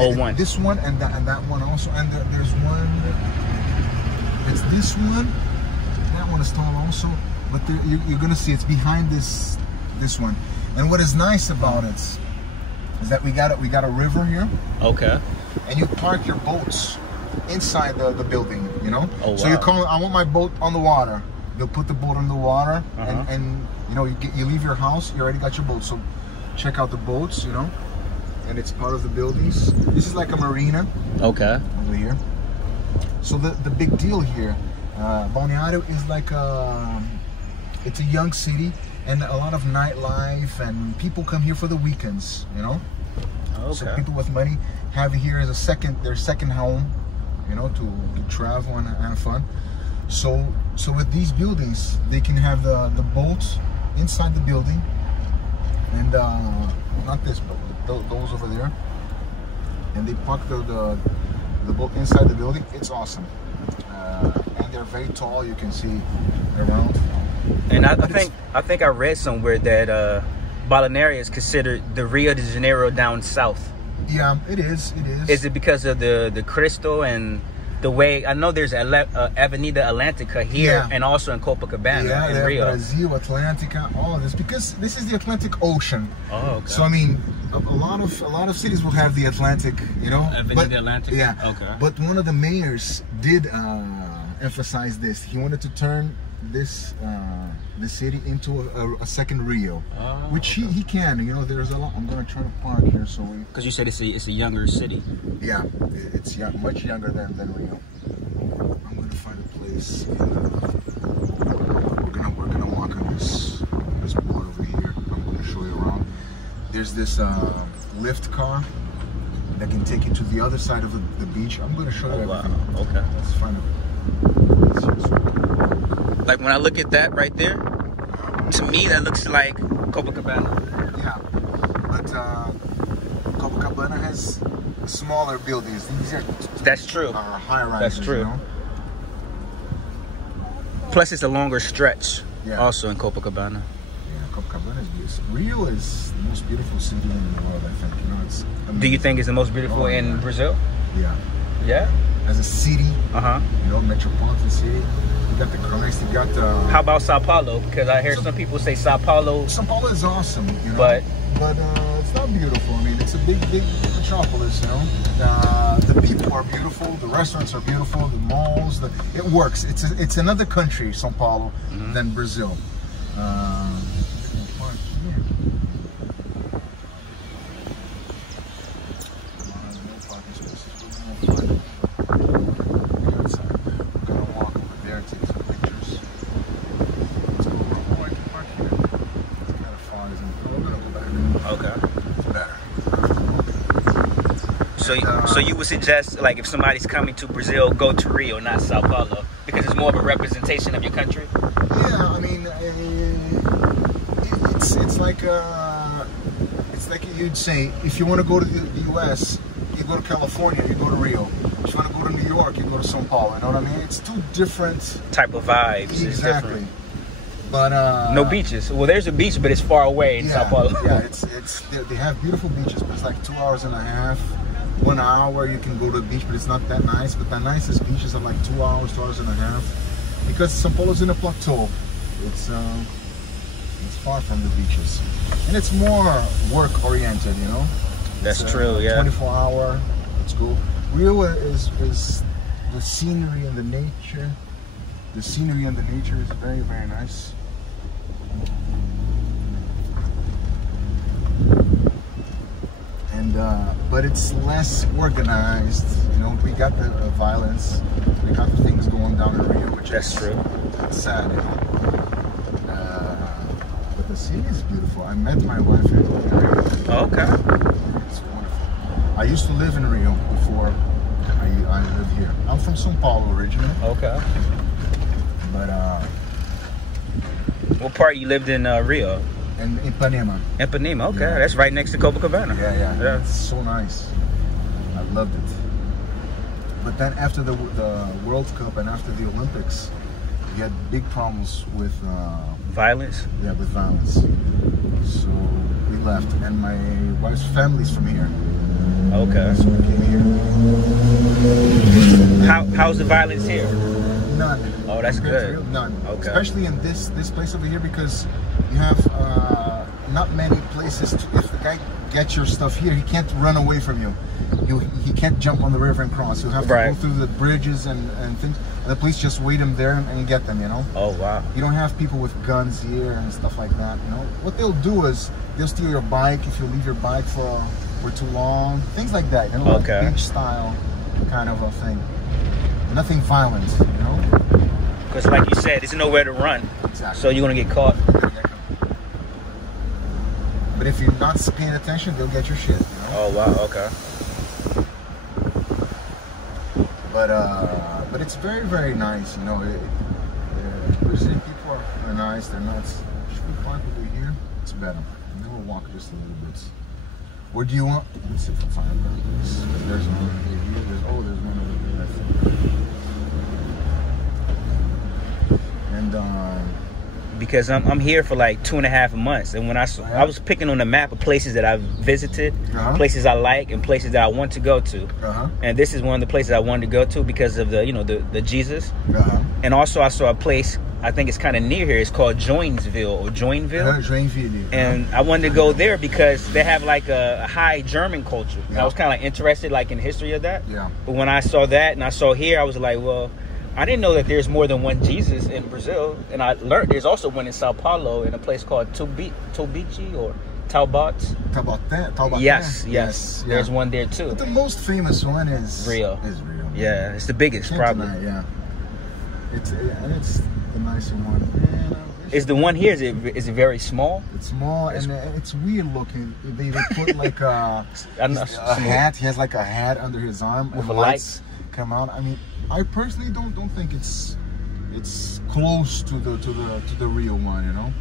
Oh, one. This one and that one also. And there's one. It's this one. That one is tall also. But you're gonna see it's behind this one. And what is nice about it is that we got a river here. Okay. And you park your boats inside the building, you know. Oh, wow. So you call, I want my boat on the water. They'll put the boat on the water, and you know, you leave your house, you already got your boat. So check out the boats, you know. And it's part of the buildings. This is like a marina. Okay. Over here. So the big deal here, Balneário is like it's a young city and a lot of nightlife, and people come here for the weekends, you know. Okay. So people with money have it here as their second home, you know, to travel and have fun. So with these buildings, they can have the boats inside the building, and not this, but those over there, and they park the boat inside the building. It's awesome, and they're very tall. You can see around. And I think I read somewhere that Balneário is considered the Rio de Janeiro down south. Yeah, it is. It is. Is it because of the crystal and the way? I know there's Avenida Atlantica here, and also in Copacabana in Rio. Brazil, Atlantica, all of this, because this is the Atlantic Ocean. Oh, okay. So I mean, a lot of cities will have the Atlantic, you know. Avenida Atlantica. Yeah. Okay. But one of the mayors did emphasize this. He wanted to turn this city into a second Rio, which he can. You know, there's a lot. I'm gonna try to park here, so because you said it's a younger city. Yeah, it's much younger than Rio. I'm gonna find a place. We're gonna walk on this board over here. I'm gonna show you around. There's this lift car that can take you to the other side of the beach. I'm gonna show you everything. Wow. Okay. Let's find a. Like when I look at that right there, to me that looks like Copacabana. Yeah, but Copacabana has smaller buildings. These are high rises. That's true. You know? Plus, it's a longer stretch. Yeah. Also in Copacabana. Yeah, Copacabana is beautiful. Rio is the most beautiful city in the world. I think. You know, it's amazing. Do you think it's the most beautiful in Brazil? Yeah. Yeah. As a city, you know, metropolitan city. You got the Christ, you got the... How about Sao Paulo? Because I hear some people say Sao Paulo... Sao Paulo is awesome, you know? But it's not beautiful. I mean, it's a big metropolis, you know? The people are beautiful, the restaurants are beautiful, the malls, it works. It's another country, Sao Paulo, than Brazil. So you would suggest, like, if somebody's coming to Brazil, go to Rio, not Sao Paulo, because it's more of a representation of your country? Yeah, I mean, it's like you'd say, if you want to go to the U.S., you go to California, you go to Rio. If you want to go to New York, you go to São Paulo. You know what I mean? It's two different type of vibes. Exactly. But no beaches. Well, there's a beach, but it's far away in Sao Paulo. Yeah, they have beautiful beaches, but it's like 2.5 hours. 1 hour you can go to the beach, but it's not that nice. But the nicest beaches are like 2 hours, 2.5 hours, because São Paulo's in a plateau. It's far from the beaches, and it's more work oriented, you know. That's true. Yeah. 24-hour. It's cool. Rio is the scenery and the nature. The scenery and the nature is very, very nice. And but it's less organized. You know, we got the violence, we got the things going down in Rio, which is true. It's sad, you know. But the city is beautiful. I met my wife in Rio. Oh, okay. It's wonderful. I used to live in Rio before I lived here. I'm from São Paulo originally. Okay. But what part you lived in Rio? In Ipanema. Ipanema, okay. Yeah. That's right next to Copacabana. Yeah. It's so nice. I loved it. But then after the World Cup and after the Olympics, we had big problems with violence. Yeah, with violence. So we left, and my wife's family's from here. Okay. So we came here. How's the violence here? None. Oh, that's good. None. Okay. Especially in this place over here, because you have not many places. If the guy gets your stuff here, he can't run away from you. He can't jump on the river and cross. He'll have to go through the bridges and things. And the police just wait him there and get them, you know? Oh, wow. You don't have people with guns here and stuff like that, you know? What they'll do is they'll steal your bike if you leave your bike for too long. Things like that, you know? Okay. Like beach style kind of a thing. Nothing violent, you know? Because like you said, there's nowhere to run. Exactly. So you're going to get caught. But if you're not paying attention, they'll get your shit, you know? Oh, wow. Okay. But it's very, very nice, you know. Brazilian people are nice. They're not. Should we park over here? It's better. And then we'll walk just a little bit. Where do you want? Let's see if we'll find one. There's one over here. There's one over here, I think. And because I'm here for like 2.5 months, and when I was picking on the map of places that I've visited, places I like, and places that I want to go to, and this is one of the places I wanted to go to because of the the Jesus, and also I saw a place I think it's kind of near here. It's called Joinsville or Joinville, and I wanted to go there because they have like a high German culture. I was kind of like interested like in history of that. But when I saw that and I saw here, I was like, well, I didn't know that there's more than one Jesus in Brazil, and I learned there's also one in Sao Paulo in a place called Tobichi or Taubaté. Taubaté. Yes. There's one there too. But the most famous one is Rio. Yeah, it's the biggest probably. It's the nicer one. Is the one here? Is it very small? It's small and it's weird looking. They put like a hat. He has like a hat under his arm with and lights come out. I mean, I personally don't think it's close to the real one, you know.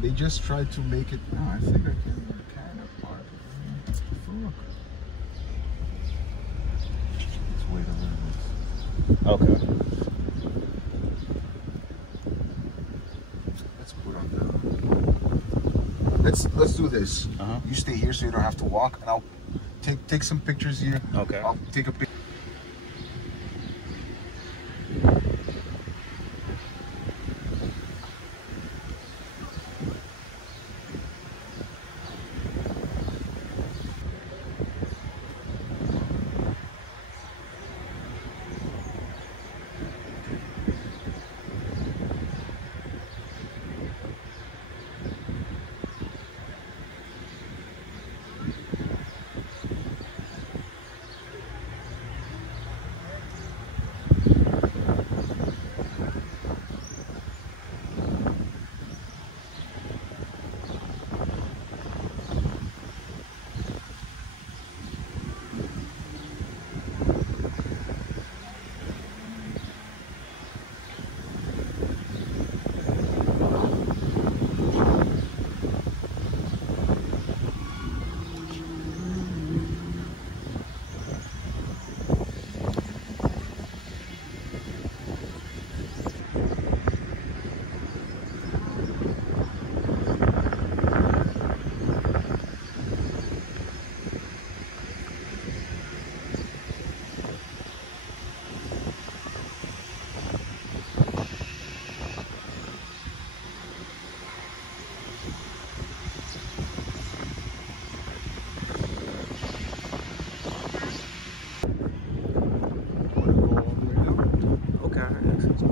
They just tried to make it. Oh, I think I can kind of park. Look. Let's wait a little bit. Okay. Let's put on the. Let's do this. You stay here so you don't have to walk, and I'll take some pictures here. Okay. I'll take a picture.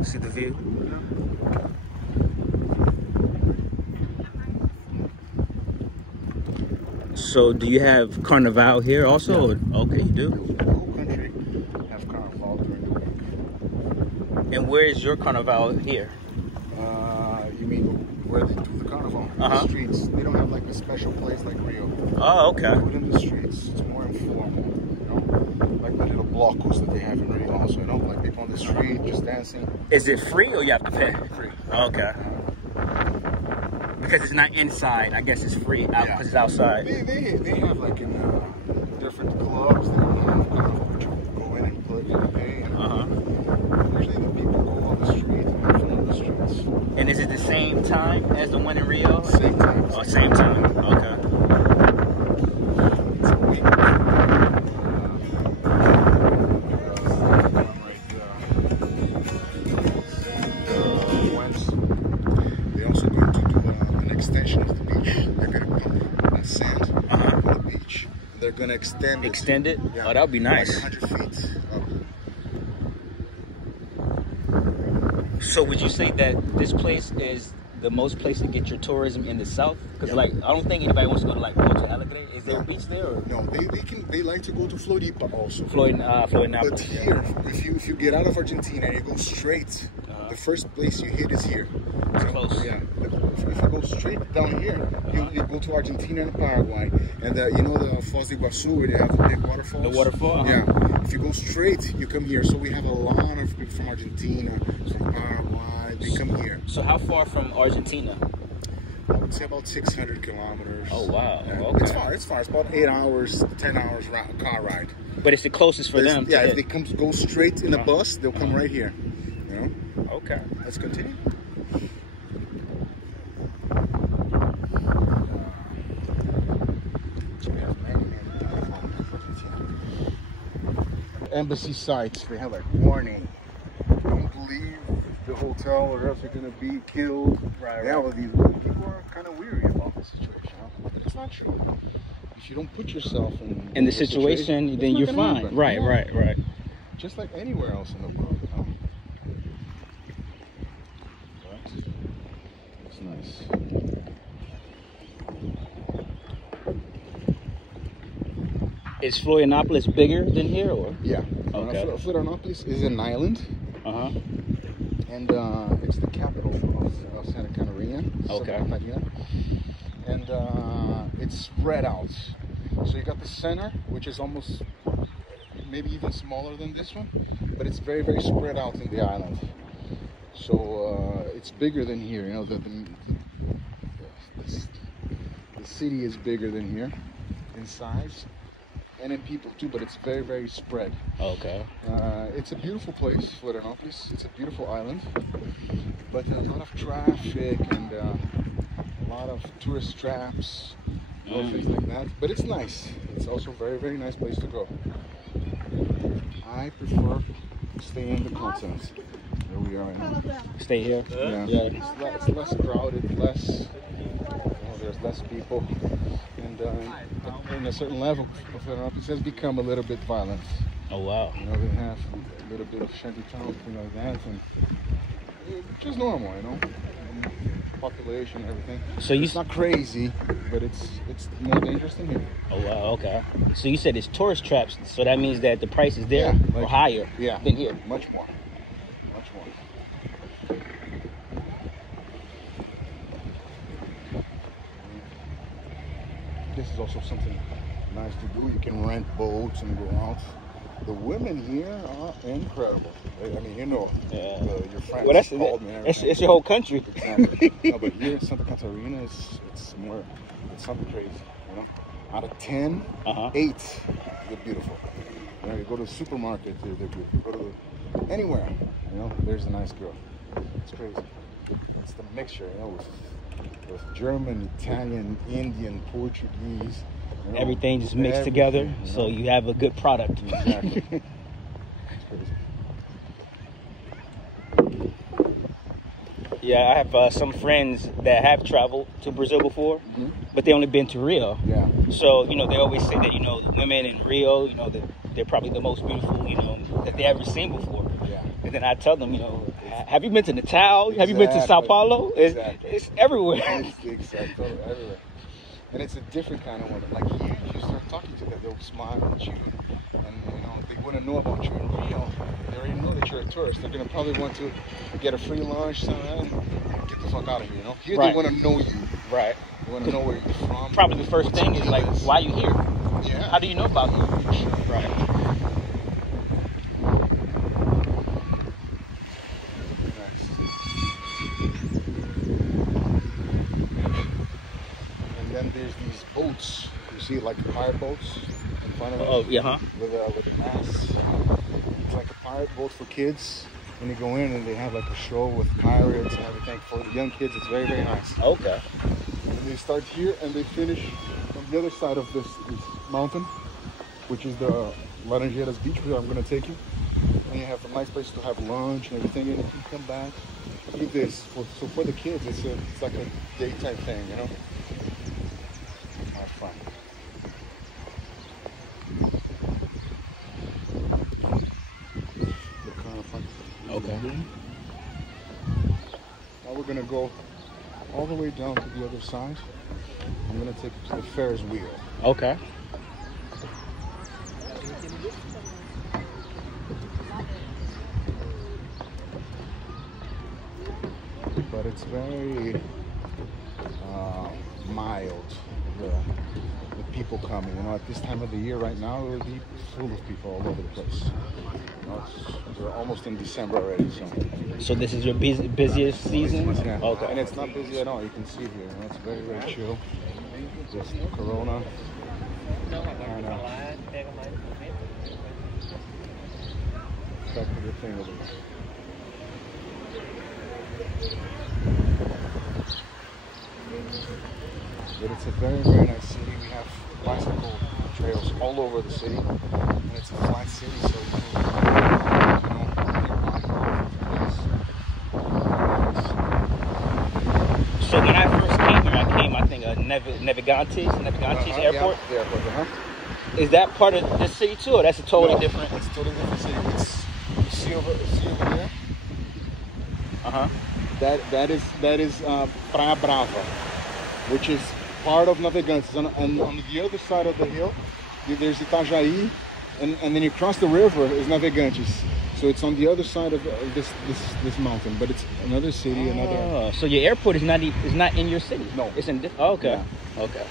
See the view. So, do you have Carnival here also? Yeah. Okay, you do. The whole country have Carnival during the week. And where is your Carnival here? You mean where they do the Carnival? The streets. They don't have like a special place like Rio. Oh, okay. They do it in the streets. It's more informal, you know, like the little blocos that they have in Rio also, you know, like people on the street just dancing. Is it free or you have to pay? Free. Okay. Because it's not inside, I guess it's free because it's outside. They have like in different clubs, they have Carnival, which you go in and plug and pay. And usually the people go on the street and have fun on the streets. And is it the same time as the one in Rio? Same time. Oh, same time. Okay. It's a week. gonna extend it. Extend it? Yeah. Oh, that would be nice. Like 100 feet up. So would you say that this place is the most place to get your tourism in the south? Because like I don't think anybody wants to go to like Puerto Alligator. Is there a beach there? Or? No, they like to go to Floripa also. Florianopolis. But here, if you get out of Argentina and you go straight, the first place you hit is here. So, close. Yeah. If you go straight down here, you go to Argentina and Paraguay, and you know the Foz de Iguaçu where they have the big waterfalls. The waterfall. Yeah. If you go straight, you come here. So we have a lot of people from Argentina, from Paraguay. They come here. So how far from Argentina? I would say about 600 kilometers. Oh wow! Yeah. Okay. It's far. It's about 8 hours, 10 hours car ride. But it's the closest for them. Yeah, if they go straight in the bus, they'll come right here. You know? Okay. Let's continue. Embassy sites, they have like warning. Don't leave the hotel or else you're gonna be killed. Right. Yeah, well, these people are kind of weary about the situation, but it's not true. If you don't put yourself in the situation, then you're fine. Happen. Right, Yeah. right. Just like anywhere else in the world, you know. But it's nice. Is Florianopolis bigger than here, or? Yeah. Okay. Florianopolis is an island. And it's the capital of Santa Catarina. Okay. Santa Catarina. And it's spread out. So you got the center, which is almost maybe even smaller than this one, but it's very, very spread out in the island. So it's bigger than here. You know, the city is bigger than here in size and in people too, but it's very, very spread. Okay. It's a beautiful place, Florianopolis. It's a beautiful island, but a lot of traffic and a lot of tourist traps, things like that. But it's nice. It's also a very, very nice place to go. I prefer staying in the continent. There we are right now. Stay here. Yeah. It's less crowded, there's less people, and in a certain level, Florianopolis has become a little bit violent. Oh wow! You know, they have a little bit of shantytown, things like that, and which is normal, you know, and population, everything. So it's not crazy, but it's more dangerous than here. Oh wow! Okay. So you said it's tourist traps, so that means that the prices there are higher than here. Much more. This is also something nice to do. You can rent boats and go out. The women here are incredible. I mean, you know, your friends called me. It's your whole country. Exactly. No, but here in Santa Catarina, it's something crazy. You know, out of 10, 8 they're beautiful. You know, you go to the supermarket, they're beautiful. You go to anywhere, you know, there's a nice girl. It's crazy. It's the mixture, you know, with German, Italian, Indian, Portuguese. You know, everything just mixed together, you know? So you have a good product. Exactly. It's crazy. Yeah, I have some friends that have traveled to Brazil before, but they only been to Rio. Yeah. So, you know, they always say that, you know, the women in Rio, you know, that they're probably the most beautiful, you know, that they ever seen before. Yeah. And then I tell them, you know, have you been to Natal? Have you been to Sao Paulo? It's everywhere. It's exactly everywhere. And it's a different kind of woman. Like here, you start talking to them, they'll smile at you, and you know they want to know about you. In Rio, they already know that you're a tourist. They're gonna probably want to get a free lunch, and get the fuck out of here. You know, here they want to know you. Right. They want to know where you're from. Probably the first thing is like, why are you here? Yeah. How do you know about me? Right. Then there's these boats. You see, like pirate boats in front of us. Oh, yeah, with a mast. It's like a pirate boat for kids. When you go in and they have like a show with pirates and everything for the young kids. It's very, very nice. Okay. And they start here and they finish on the other side of this mountain, which is the Laranjeiras Beach, where I'm going to take you. And you have a nice place to have lunch and everything. And you can come back, eat this. So for the kids, it's like a daytime thing, you know. Fun. go all the way down to the other side. I'm gonna take you to the Ferris wheel. Okay. But it's very mild, the people coming. You know, at this time of the year right now, it will be full of people all over the place. You know, we're almost in December already, so this is your busiest season? Yeah. Okay. And it's not busy at all. You can see here, you know, it's very, very chill. Just Corona. Back to the thing over there. But it's a very, very nice city. We have bicycle trails all over the city. And it's a flat city, so you can, So when I first came here, I think, Navegantes Airport. Yeah, the airport, Is that part of this city too, or that's a totally different? It's a totally different city. You see over there? That is Praia Brava, which is part of Navegantes. And on the other side of the hill, there's Itajaí, and then you cross the river is Navegantes. So it's on the other side of this mountain, but it's another city, another. So your airport is not in your city? No, it's in. Okay. Yeah. Okay.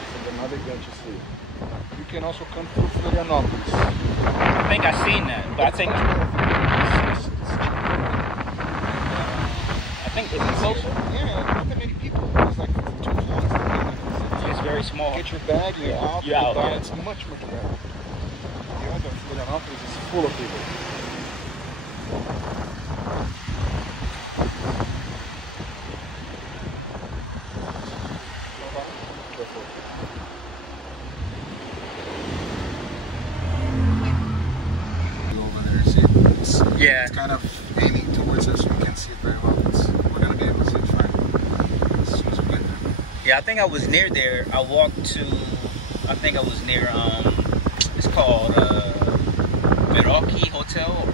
It's in the Navegantes city. You can also come through Florianópolis. I think I've seen that, but I think it's closer. Yeah, not that many people. It's like 2 floors. It's very small. Get your bag, you're out. You're out. Yeah. It's much better. The other Florianópolis is full of people. Yeah. It's kind of aiming towards us, so we can see it very well. We're going to be able to see it fine as soon as we get there. Yeah, I think I was near there. I walked to, I think I was near, it's called Meraki Hotel.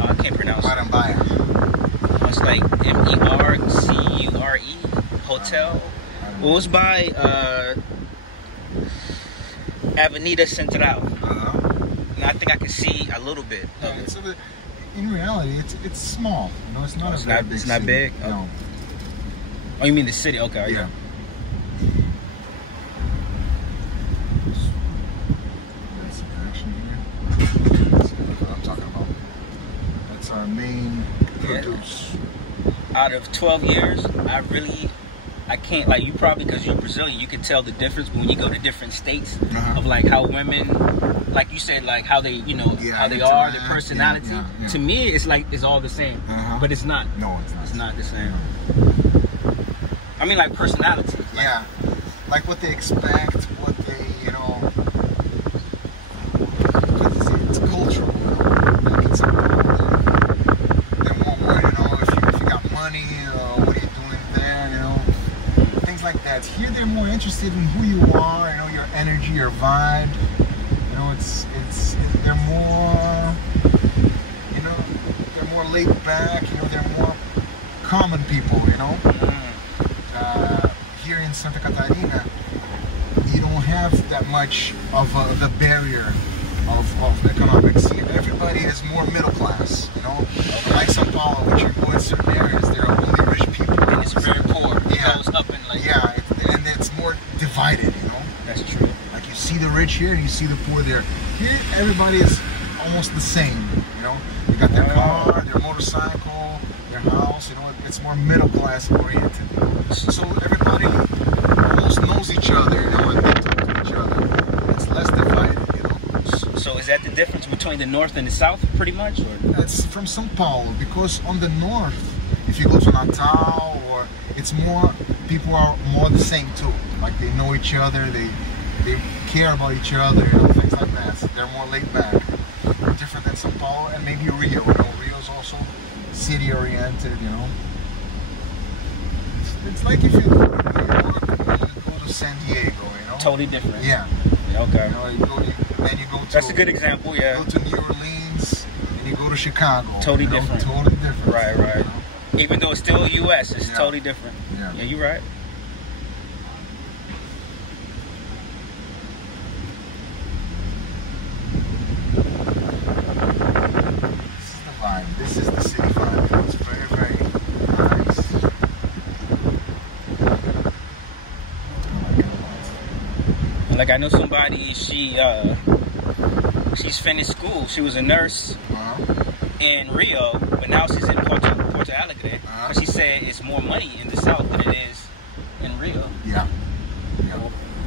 I can't pronounce it. It's like Mercure Hotel. It was by Avenida Central. And I think I can see a little bit of it. In reality, it's small. You know, it's not a very big It's not city. big? No. Oh, you mean the city? Okay. Yeah. That's action here. That's what I'm talking about. That's our main produce. Out of 12 years, I can't, like, you probably, because you're Brazilian, you can tell the difference when you go to different states of like how women, like you said, like how they, you know, how they are, their personality. Yeah. To me, it's like it's all the same, but it's not. No, it's not. It's not the same. I mean, like personality. Yeah, like what they expect, what they, you know, it's cultural. You know? Like it's they're more worried, you know, if you got money, what are you doing there, you know, things like that. Here they're more interested in who you are, you know, your energy, your vibe. You know, they're more, you know, they're more laid back. You know, they're more common people. You know. Here in Santa Catarina, you don't have that much of the barrier of economics. Everybody is more middle class, you know. Like São Paulo, which you go in certain areas, there are only rich people. And it's very poor. Yeah. It goes up and like. Yeah, and it's more divided, you know. That's true. Like you see the rich here and you see the poor there. Here, everybody is almost the same, you know. They got their car, their motorcycle, their house, you know. It's more middle class oriented. So everybody almost knows each other, you know, and they talk to each other. It's less divided, you know. So is that the difference between the north and the south, pretty much? Or? That's from São Paulo, because on the north, if you go to Natal, or it's more, people are more the same too. Like they know each other, they care about each other, you know, things like that. They're more laid back. Different than São Paulo and maybe Rio. You know, Rio's also city oriented, you know. It's like if you go to New York, you go to San Diego, you know. Totally different. Yeah. Okay. You know, then you go to. That's a good example. Yeah. You go to New Orleans, and you go to Chicago. Totally different. Totally different. Right. You know? Even though it's still U.S., it's totally different. Yeah, you're right. This is the city vibe. It's very, very nice. Like I know somebody, she's finished school. She was a nurse in Rio, but now she's in Porto Alegre. But she said it's more money in the south than it is in Rio. Yeah.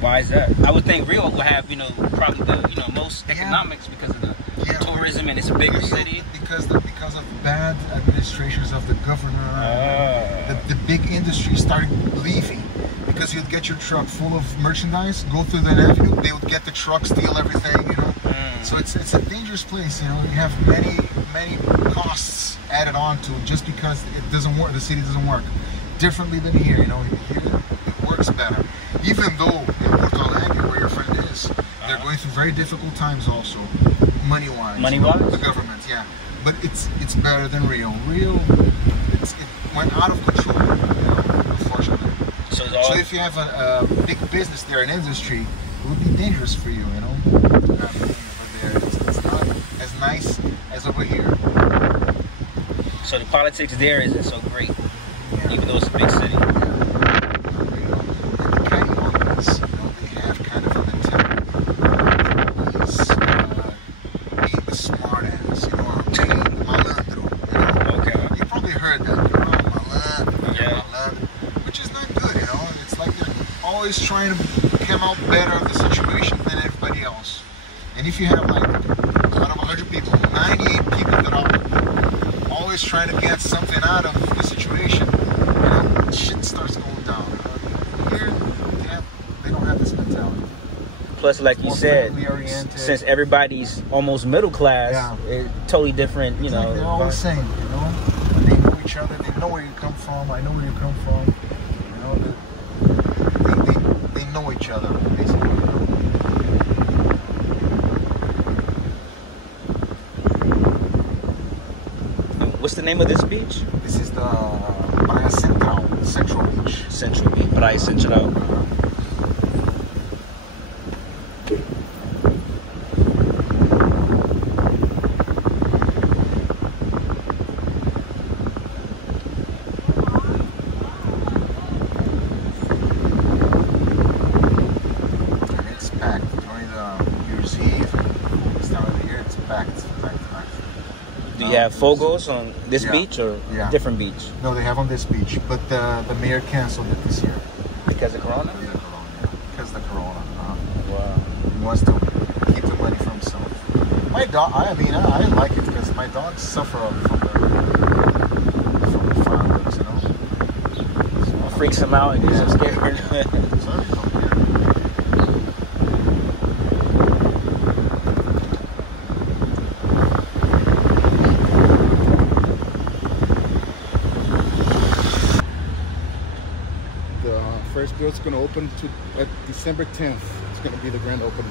Why is that? I would think Rio will have, probably the, most economics because of the tourism, and it's a bigger city. Because of bad administrations of the governor, the big industry started leaving. Because you'd get your truck full of merchandise, go through that avenue, they would get the truck, steal everything, So it's a dangerous place, You have many costs added on to it just because it doesn't work. The city doesn't work differently than here, Here it works better. Even though in Porto Alegre, where your friend is, they're going through very difficult times also, money-wise. Money-wise? The government, yeah. But it's better than Rio. Rio, it went out of control, unfortunately. So if you have a big business there, an industry, it would be dangerous for you, to have money over there. It's not as nice as over here. So the politics there isn't so great, even though it's a big city. And the Carnivals, they have kind of a mentality. Being the smart ass, or being the malandro, Okay. You probably heard that, malandro, which is not good, It's like they're always trying to come out better of the situation than everybody else. And if you have out of 100 people, 98 people that are always trying to get something out of the situation, shit starts going down. Here, they don't have this mentality. Plus, like you said, since everybody's almost middle class, it's totally different, It's like they're all the same, They know each other, they know where you come from, I know where you come from, they know each other, basically. What's the name of this beach? This is the Praia Central Beach. Central Beach, Praia Central. Do you have Fogos on this beach or different beach? No, they have on this beach, but the mayor canceled it this year. Because of Corona? Because of the Corona. Wow. He wants to keep the money for himself. My dog, I like it because my dogs suffer from the fireworks, So it freaks him out and gets him scared. First build's going to open at December 10th. It's going to be the grand opening.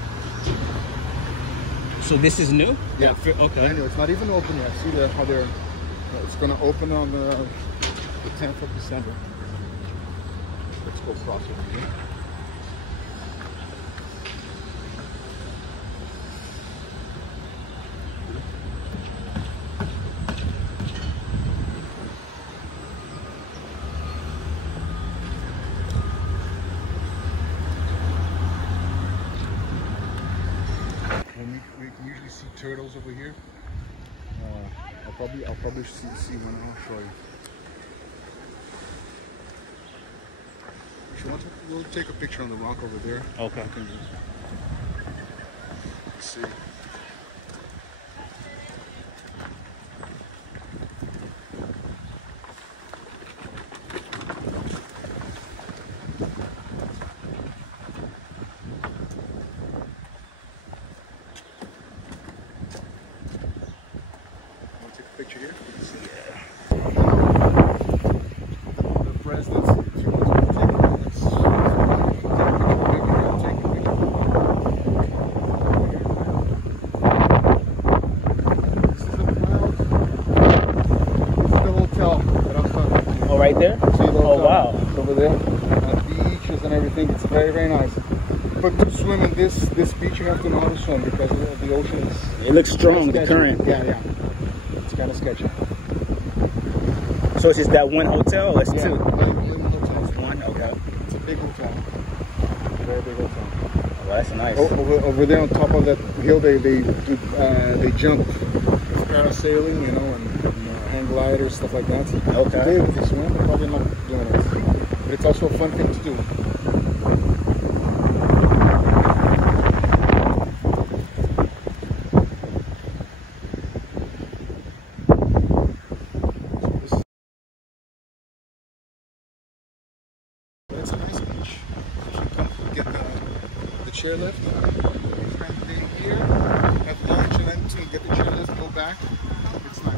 So this is new? Yeah. Okay. Anyway, it's not even open yet. See how they're... It's going to open on the 10th of December. Let's go cross over here. We can usually see turtles over here. I'll probably see one. I'll show you. If you want to, we'll take a picture on the rock over there. Okay. Let's see. Picture here. The president. think it's very, very nice. But to swim in this beach, you have to know how to swim because the ocean is... It looks strong, the current. Yeah. It's kind of sketchy. So it's just that one hotel, or it's two? Only one hotel. It's one, okay. It's a big hotel. Very big hotel. Well, that's nice. Over there on top of that hill, they jump parasailing, you know, and hang gliders, stuff like that. Okay. Today with this one, they're probably not doing it. But it's also a fun thing to do. It's a nice beach. You come get the chairlift, spend the day here, have lunch, and then get the chairlift, go back. It's nice.